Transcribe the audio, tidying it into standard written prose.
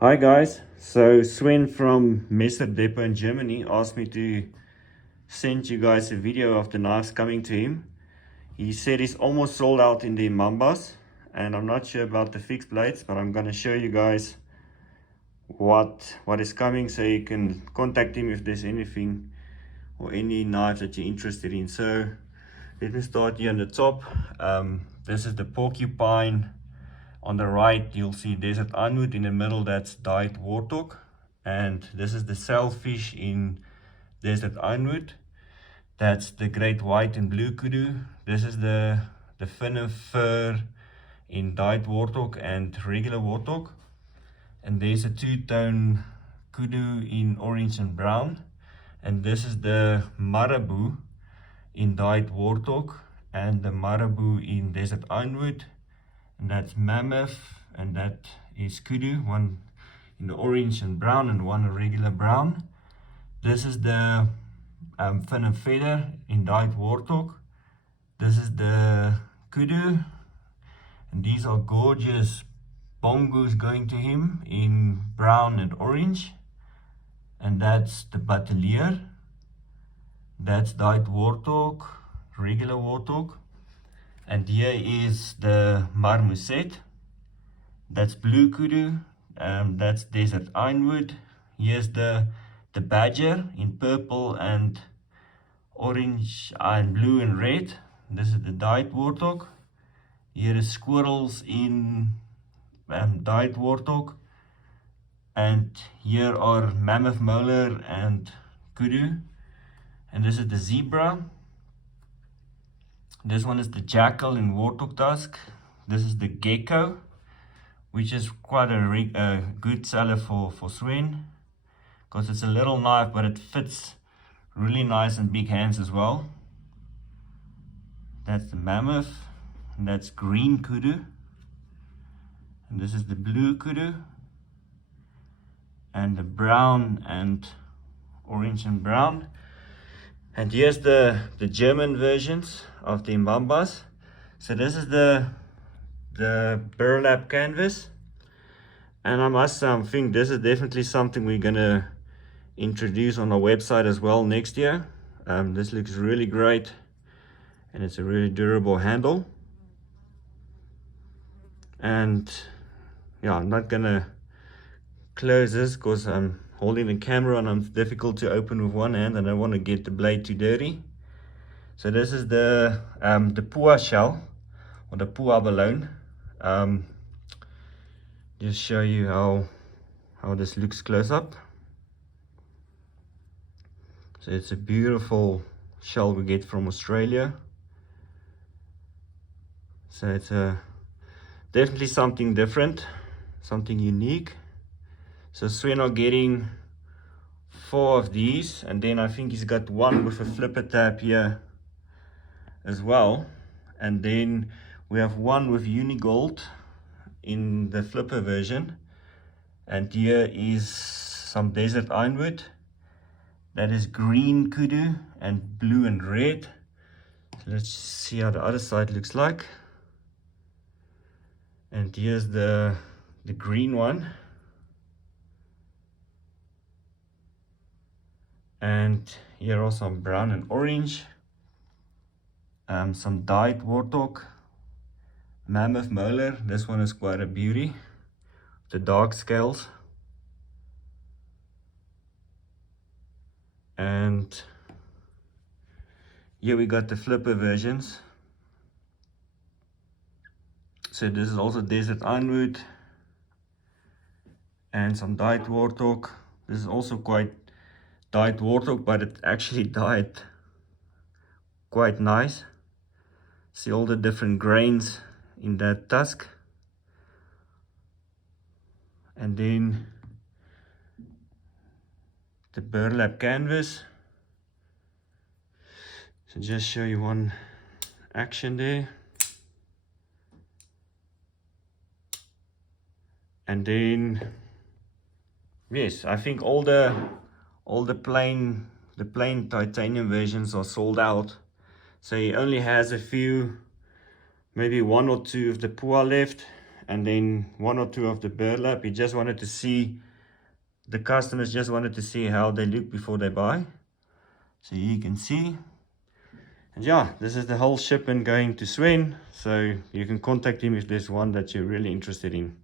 Hi guys, so Sven from Messerdepot in Germany asked me to send you guys a video of the knives coming to him. He said he's almost sold out in the iMambas, and I'm not sure about the fixed blades, but I'm gonna show you guys what is coming, so you can contact him if there's anything or any knives that you're interested in. So let me start here on the top. This is the porcupine. On the right, you'll see desert ironwood. In the middle, that's dyed warthog. And this is the sailfish in desert ironwood. That's the great white and blue kudu. This is the fin and fur in dyed warthog and regular warthog. And there's a two-tone kudu in orange and brown. And this is the marabou in dyed warthog and the marabou in desert ironwood. And that's mammoth, and that is kudu, one in the orange and brown and one a regular brown. This is the fin and feather in dyed warthog. This is the kudu, and these are gorgeous bongos going to him in brown and orange. And that's the batelier. That's dyed warthog, regular warthog. And here is the marmoset. That's blue kudu. That's desert ironwood. Here's the badger in purple and orange and blue and red. This is the dyed warthog. Here is squirrels in dyed warthog. And here are Mammoth Molar and kudu. And this is the zebra. This one is the jackal in warthog tusk. This is the gecko, which is quite a good seller for Sven, because it's a little knife, but it fits really nice in big hands as well. That's the mammoth, and that's green kudu. And this is the blue kudu, and the brown and orange and brown. And here's the German versions of the iMambas. So this is the Burlap Canvas. And I must think this is definitely something we're gonna introduce on our website as well next year. This looks really great, and it's a really durable handle. And yeah, I'm not gonna close this because I'm holding the camera and it's difficult to open with one hand, and I don't want to get the blade too dirty. So this is the Paua shell, or the Paua Abalone. Just show you how this looks close up. So it's a beautiful shell we get from Australia. So it's definitely something different, something unique. So Sven are getting 4 of these, and then I think he's got one with a flipper tab here as well. And then we have one with Unigold in the flipper version. And here is some desert ironwood. That is green kudu and blue and red. So let's see how the other side looks like. And here's the green one. And here are some brown and orange. Some dyed warthog, Mammoth Molar. This one is quite a beauty. The dark scales. And here we got the flipper versions. So this is also desert ironwood and some dyed warthog. This is also quite dyed warthog, but it actually dyed quite nice. See all the different grains in that tusk. And then the Burlap Canvas. So just show you one action there. And then yes, I think all the plain titanium versions are sold out. So he only has a few, maybe 1 or 2 of the Paua left, and then 1 or 2 of the burlap. He just wanted to see, the customers just wanted to see how they look before they buy. So you can see. And yeah, this is the whole shipment going to Sven, so you can contact him if there's one that you're really interested in.